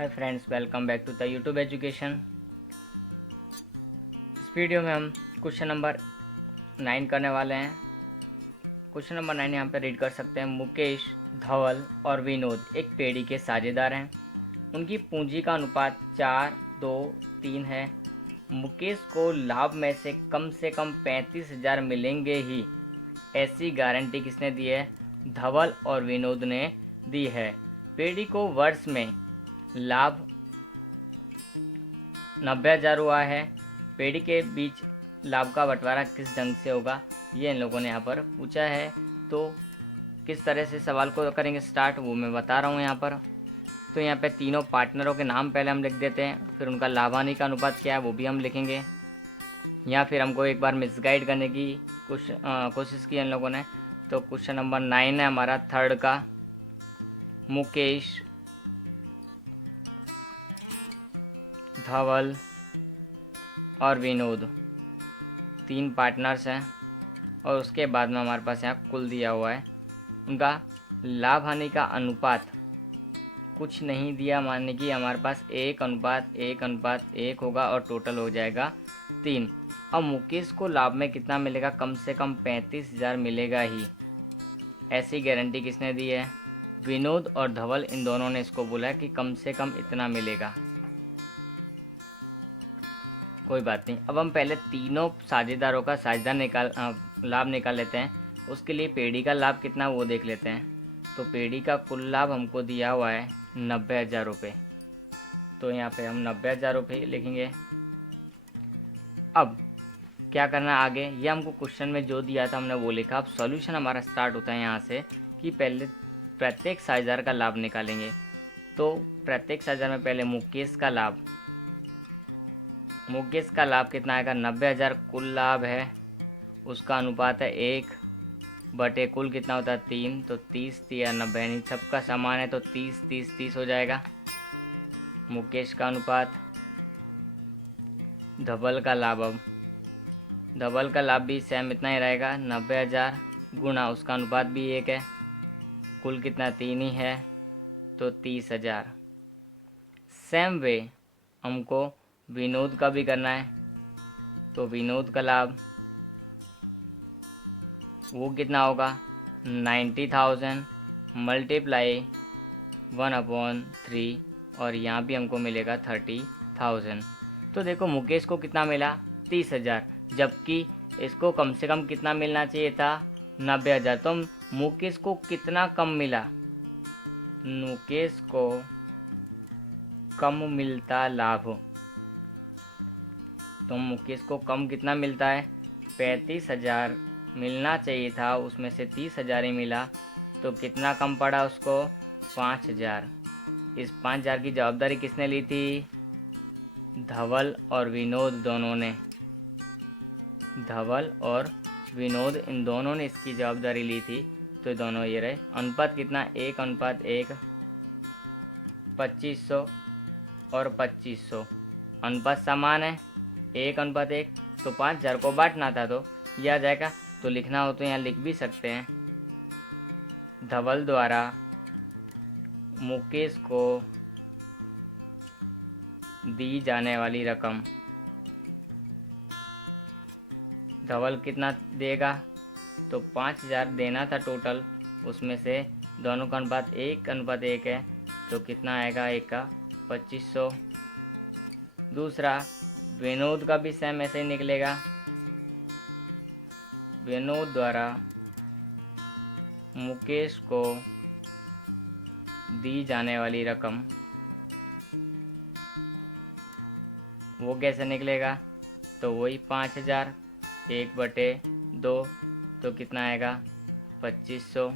Hi friends, welcome back to the YouTube education. इस video में हम क्वेश्चन नंबर 9 करने वाले हैं। क्वेश्चन नंबर 9 यहाँ पे रीड कर सकते हैं। मुकेश, धवल और विनोद एक पेड़ी के साझेदार हैं। उनकी पूंजी का अनुपात 4-2-3 है। मुकेश को लाभ में से कम 35,000 मिलेंगे ही, ऐसी गारंटी किसने दी है? धवल और विनोद ने दी है। पेड़ी को वर्ष में लाभ 90,000 हुआ है। पेड़ी के बीच लाभ का बंटवारा किस ढंग से होगा, ये इन लोगों ने यहाँ पर पूछा है। तो किस तरह से सवाल को करेंगे स्टार्ट, वो मैं बता रहा हूँ यहाँ पर। तो यहाँ पे तीनों पार्टनरों के नाम पहले हम लिख देते हैं, फिर उनका लाभ हानि का अनुपात क्या है वो भी हम लिखेंगे। या फिर हमको एक बार मिसगाइड करने की कोशिश की इन लोगों ने। तो क्वेश्चन नंबर 9 है हमारा थर्ड का। मुकेश, धवल और विनोद 3 पार्टनर्स हैं, और उसके बाद में हमारे पास यहाँ कुल दिया हुआ है। उनका लाभ हानि का अनुपात कुछ नहीं दिया, मानने की हमारे पास 1:1:1 होगा और टोटल हो जाएगा 3। अब मुकेश को लाभ में कितना मिलेगा? कम से कम 35,000 मिलेगा ही, ऐसी गारंटी किसने दी है? विनोद और धवल, इन दोनों ने इसको बोला है कि कम से कम इतना मिलेगा। कोई बात नहीं, अब हम पहले तीनों साझेदारों का लाभ निकाल लेते हैं। उसके लिए पेड़ी का लाभ कितना वो देख लेते हैं। तो पेड़ी का कुल लाभ हमको दिया हुआ है 90,000 रुपये। तो यहाँ पे हम 90,000 रुपये लिखेंगे। अब क्या करना है आगे, ये हमको क्वेश्चन में जो दिया था हमने वो लिखा। अब सॉल्यूशन हमारा स्टार्ट होता है यहाँ से कि पहले प्रत्येक साझेदार का लाभ निकालेंगे। तो प्रत्येक साझेदार में पहले मुकेश का लाभ कितना आएगा? 90,000 कुल लाभ है, उसका अनुपात है 1 कुल कितना होता है 3। तो 30-3 90, सबका समान है तो 30-30-30 हो जाएगा। मुकेश का अनुपात, धवल का लाभ, अब धवल का लाभ भी सेम इतना ही रहेगा, 90,000 गुणा उसका अनुपात भी 1 है, कुल कितना 3 ही है तो 30,000। सेम वे हमको विनोद का भी करना है। तो विनोद का लाभ वो कितना होगा? 90,000 मल्टीप्लाई 1/3, और यहाँ भी हमको मिलेगा 30,000। तो देखो मुकेश को कितना मिला? 30,000, जबकि इसको कम से कम कितना मिलना चाहिए था? 90,000। तो मुकेश को कितना कम मिला? मुकेश को कम मिलता लाभ। तो मुकेश को कम कितना मिलता है? 35,000 मिलना चाहिए था, उसमें से 30,000 ही मिला। तो कितना कम पड़ा उसको? 5,000। इस 5,000 की जवाबदारी किसने ली थी? धवल और विनोद दोनों ने। धवल और विनोद इन दोनों ने इसकी जवाबदारी ली थी। तो दोनों ये रहे। अनुपात कितना? 1:1, 2500 और 2500, अनुपात समान है 1:1। तो 5,000 को बांटना था तो यह आ जाएगा। तो लिखना हो तो यहाँ लिख भी सकते हैं, धवल द्वारा मुकेश को दी जाने वाली रकम। धवल कितना देगा? तो 5,000 देना था टोटल, उसमें से दोनों का अनुपात 1:1 है, तो कितना आएगा? 1 का 2500। दूसरा विनोद का भी सेम ऐसे ही निकलेगा। विनोद द्वारा मुकेश को दी जाने वाली रकम, वो कैसे निकलेगा? तो वही 5,000 1/2, तो कितना आएगा? 2500।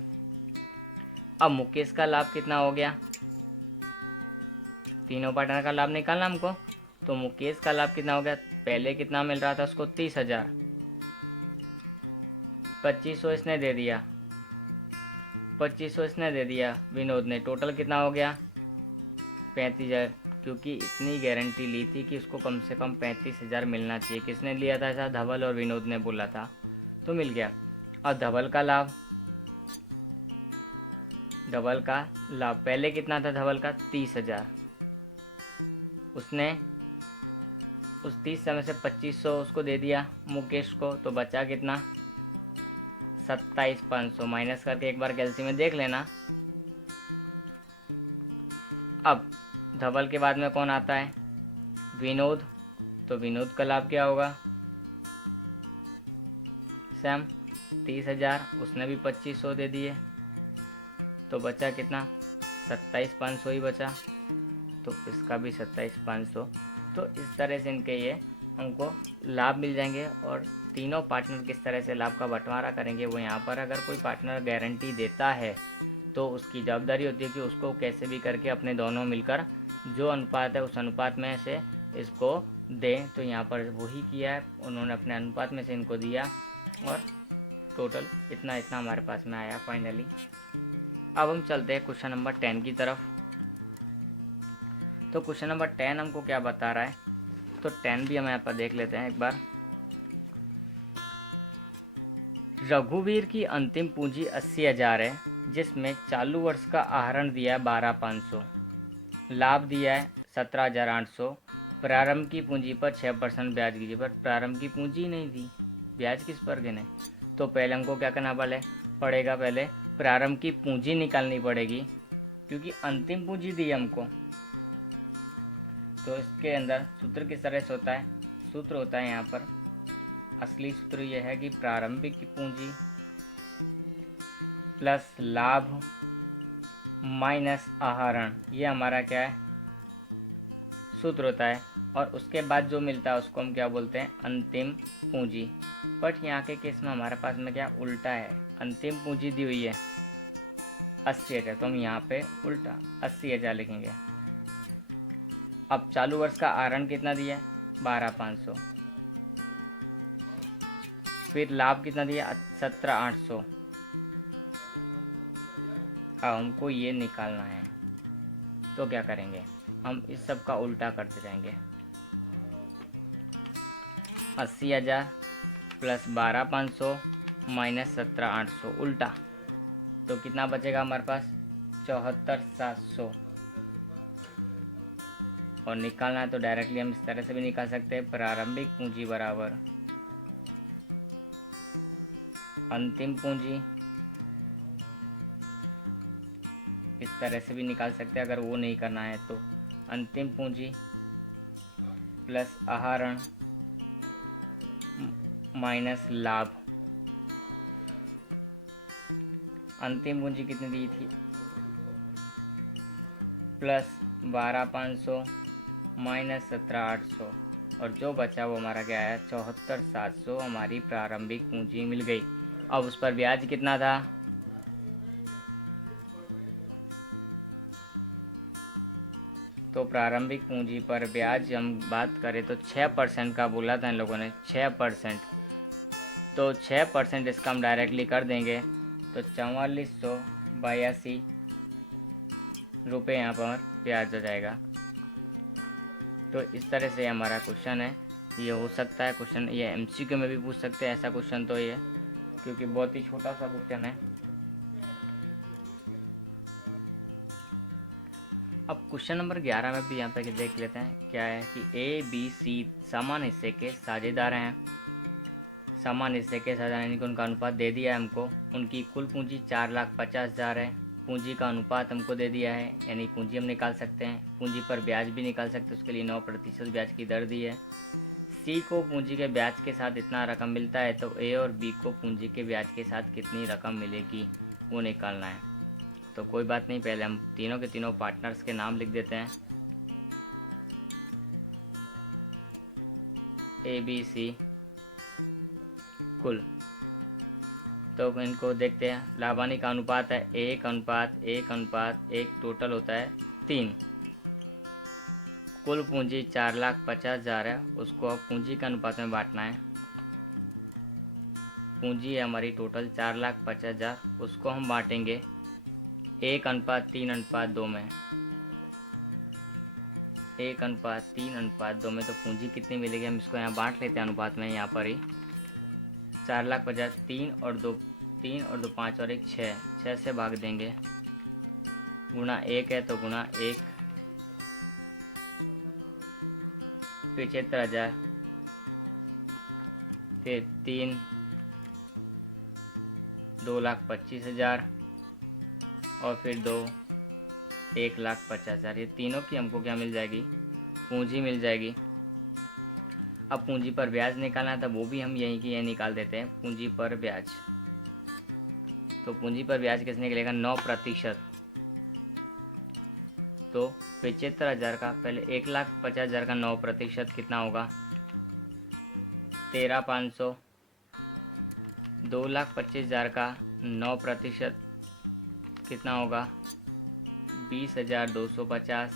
अब मुकेश का लाभ कितना हो गया? तीनों पार्टनर का लाभ निकालना हमको। तो मुकेश का लाभ कितना हो गया? पहले कितना मिल रहा था उसको? 30,000, 2500 इसने दे दिया, 2500 इसने दे दिया विनोद ने। टोटल कितना हो गया? 35,000, क्योंकि इतनी गारंटी ली थी कि उसको कम से कम 35,000 मिलना चाहिए। किसने लिया था ऐसा? धवल और विनोद ने बोला था, तो मिल गया। और धवल का लाभ पहले कितना था? धवल का 30,000, उसने उस 30 में से 2500 उसको दे दिया मुकेश को, तो बचा कितना 27,500। माइनस करके एक बार कैलसी में देख लेना। अब धवल के बाद में कौन आता है, विनोद। तो विनोद का लाभ क्या होगा, सैम 30,000, उसने भी 2500 दे दिए, तो बचा कितना 27,500 ही बचा, तो इसका भी 27,500। तो इस तरह से इनके ये हमको लाभ मिल जाएंगे। और तीनों पार्टनर किस तरह से लाभ का बंटवारा करेंगे वो यहाँ पर, अगर कोई पार्टनर गारंटी देता है तो उसकी जवाबदारी होती है कि उसको कैसे भी करके अपने दोनों मिलकर जो अनुपात है उस अनुपात में से इसको दें। तो यहाँ पर वही किया है, उन्होंने अपने अनुपात में से इनको दिया और टोटल इतना इतना हमारे पास में आया फाइनली। अब हम चलते हैं क्वेश्चन नंबर 10 की तरफ। तो क्वेश्चन नंबर 10 हमको क्या बता रहा है, तो 10 भी हम यहाँ पर देख लेते हैं एक बार। रघुवीर की अंतिम पूंजी 80,000 है, जिसमें चालू वर्ष का आहरण दिया है 12,500, लाभ दिया है 17,800, प्रारंभ की पूंजी पर 6% ब्याज कीजिए। पर प्रारंभ की पूंजी नहीं दी, ब्याज किस पर गिने। तो पहले हमको क्या करना पड़ेगा, पहले प्रारंभ की पूंजी निकालनी पड़ेगी, क्योंकि अंतिम पूंजी दी हमको। तो इसके अंदर सूत्र किस तरह से होता है, सूत्र होता है यहाँ पर, असली सूत्र यह है कि प्रारंभिक की पूंजी प्लस लाभ माइनस आहरण, ये हमारा क्या है, सूत्र होता है। और उसके बाद जो मिलता है उसको हम क्या बोलते हैं, अंतिम पूंजी। बट यहाँ के केस में हमारे पास में क्या उल्टा है, अंतिम पूंजी दी हुई है 80,000, तो हम यहाँ पे उल्टा 80,000 लिखेंगे। अब चालू वर्ष का आहरण कितना दिया है 12,500, फिर लाभ कितना दिया 17,800। अब हमको ये निकालना है, तो क्या करेंगे, हम इस सब का उल्टा करते जाएंगे। 80,000 प्लस 12,500 माइनस 17,800 उल्टा, तो कितना बचेगा हमारे पास 74,700। और निकालना है तो डायरेक्टली हम इस तरह से भी निकाल सकते हैं, प्रारंभिक पूंजी बराबर अंतिम पूंजी, इस तरह से भी निकाल सकते हैं। अगर वो नहीं करना है तो अंतिम पूंजी प्लस आहरण माइनस लाभ। अंतिम पूंजी कितनी दी थी, प्लस 12,500 माइनस 17,800, और जो बचा वो हमारा क्या है 74,700, हमारी प्रारंभिक पूंजी मिल गई। अब उस पर ब्याज कितना था, तो प्रारंभिक पूंजी पर ब्याज हम बात करें तो 6% का बोला था इन लोगों ने, 6%। तो 6% इसका हम डायरेक्टली कर देंगे, तो 4482 रुपये यहाँ पर ब्याज हो जाएगा। तो इस तरह से हमारा क्वेश्चन है, ये हो सकता है क्वेश्चन, ये एमसीक्यू में भी पूछ सकते हैं ऐसा क्वेश्चन, तो ये क्योंकि बहुत ही छोटा सा क्वेश्चन है। अब क्वेश्चन नंबर 11 में भी यहाँ पे देख लेते हैं क्या है कि ए बी सी समान हिस्से के साझेदार हैं। समान हिस्से के साझेदार यानी कि उनका अनुपात दे दिया है हमको। उनकी कुल पूंजी 4,50,000 है। पूंजी का अनुपात हमको दे दिया है, यानी पूंजी हम निकाल सकते हैं। पूंजी पर ब्याज भी निकाल सकते हैं, उसके लिए 9% ब्याज की दर दी है। सी को पूंजी के ब्याज के साथ इतना रकम मिलता है, तो ए और बी को पूंजी के ब्याज के साथ कितनी रकम मिलेगी वो निकालना है। तो कोई बात नहीं, पहले हम तीनों के तीनों पार्टनर्स के नाम लिख देते हैं, ए बी सी कुल। तो इनको देखते हैं, लाभानी का अनुपात है 1:1:1, टोटल होता है 3। कुल पूंजी 4,50,000 है, उसको अब पूंजी के अनुपात में बांटना है। पूंजी है हमारी टोटल 4,50,000, उसको हम बांटेंगे 1:3:2 में। 1:3:2 में तो पूंजी कितनी मिलेगी, हम इसको यहाँ बांट लेते हैं अनुपात में। यहाँ पर ही 4,50,000 3 और 2 5 और 1 6 से भाग देंगे, गुणा 1 है तो गुणा 1, 75,000, फिर 3 2,25,000 और फिर 2 1,50,000। ये तीनों की हमको क्या मिल जाएगी, पूंजी मिल जाएगी। अब पूंजी पर ब्याज निकालना था, वो भी हम यहीं की यहीं निकाल देते हैं, पूंजी पर ब्याज। तो पूंजी पर ब्याज किस निकलेगा, 9%। तो 75,000 का, पहले 1,50,000 का 9% कितना होगा, 13,500। 2,25,000 का 9% कितना होगा, 20,250।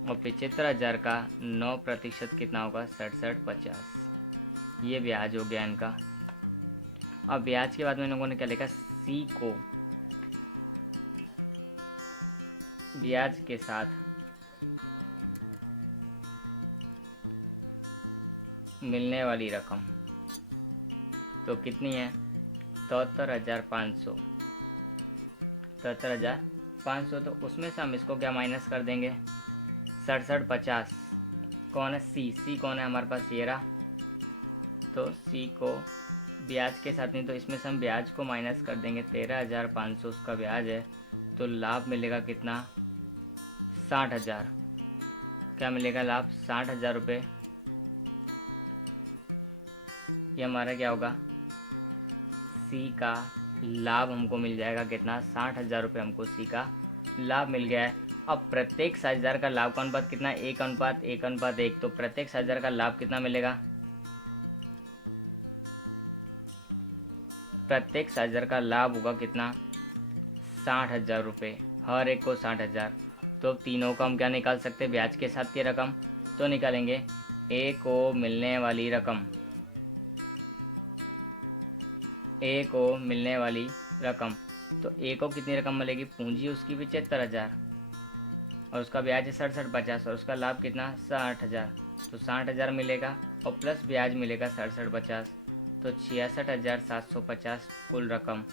और 75,000 का 9% कितना होगा, 67,50। ये ब्याज हो गया इनका। अब ब्याज के बाद में लोगों ने क्या लिखा, सी को ब्याज के साथ मिलने वाली रकम तो कितनी है, 73,500। 73,500। तो उसमें से हम इसको क्या माइनस कर देंगे, 67,50। कौन है, सी कौन है हमारे पास, ये रहा। तो सी को ब्याज के साथ नहीं, तो इसमें से हम ब्याज को माइनस कर देंगे, 13,500 उसका ब्याज है। तो लाभ मिलेगा कितना, 60,000। क्या मिलेगा लाभ, 60,000 रुपये। ये हमारा क्या होगा, सी का लाभ हमको मिल जाएगा कितना, 60,000 रुपये हमको सी का लाभ मिल गया है। अब प्रत्येक 60,000 का लाभ का अनुपात कितना, 1:1:1। तो प्रत्येक 60,000 का लाभ कितना मिलेगा, प्रत्येक 60,000 का लाभ होगा कितना, 60,000 रुपये। हर एक को 60,000। तो तीनों का हम क्या निकाल सकते हैं, ब्याज के साथ की रकम। तो निकालेंगे ए को मिलने वाली रकम, ए को मिलने वाली रकम। तो ए को कितनी रकम मिलेगी, पूंजी उसकी 75,000 और उसका ब्याज है 67,50 और उसका लाभ कितना, 60,000। तो 60,000 मिलेगा और प्लस ब्याज मिलेगा 67,50। तो 66,750 कुल रकम।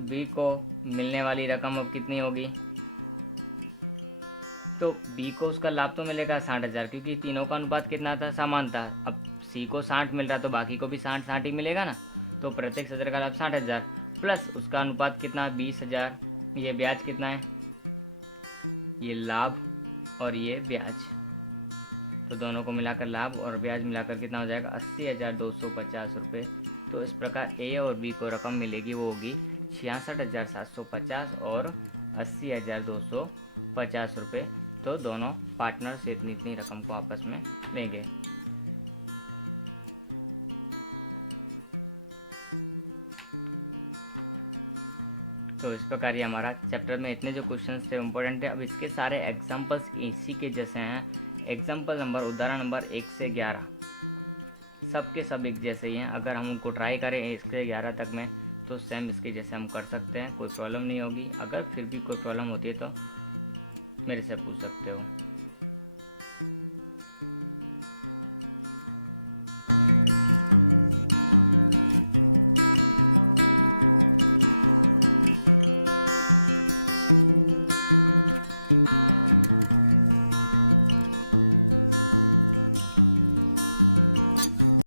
बी को मिलने वाली रकम अब कितनी होगी, तो बी को उसका लाभ तो मिलेगा 60,000, क्योंकि तीनों का अनुपात कितना था, समान था। अब सी को 60 मिल रहा तो बाकी को भी 60-60 ही मिलेगा ना। तो प्रत्येक 70 का लाभ 60,000 प्लस उसका अनुपात कितना, 20,000। ये ब्याज कितना है, ये लाभ और ये ब्याज। तो दोनों को मिलाकर लाभ और ब्याज मिलाकर कितना हो जाएगा, 80,250 रुपये। तो इस प्रकार ए और बी को रकम मिलेगी, वो होगी 66,750 और 80,250 रुपये। तो दोनों पार्टनर से इतनी इतनी रकम को आपस में लेंगे। तो इस प्रकार ये हमारा चैप्टर में इतने जो क्वेश्चंस थे इम्पोर्टेंट थे। अब इसके सारे एग्जांपल्स इसी के जैसे हैं। एग्जांपल नंबर, उदाहरण नंबर 1 से 11 सब के सब एक जैसे ही हैं। अगर हम उनको ट्राई करें 1 से 11 तक में तो सेम इसके जैसे हम कर सकते हैं, कोई प्रॉब्लम नहीं होगी। अगर फिर भी कोई प्रॉब्लम होती है तो मेरे से पूछ सकते हो।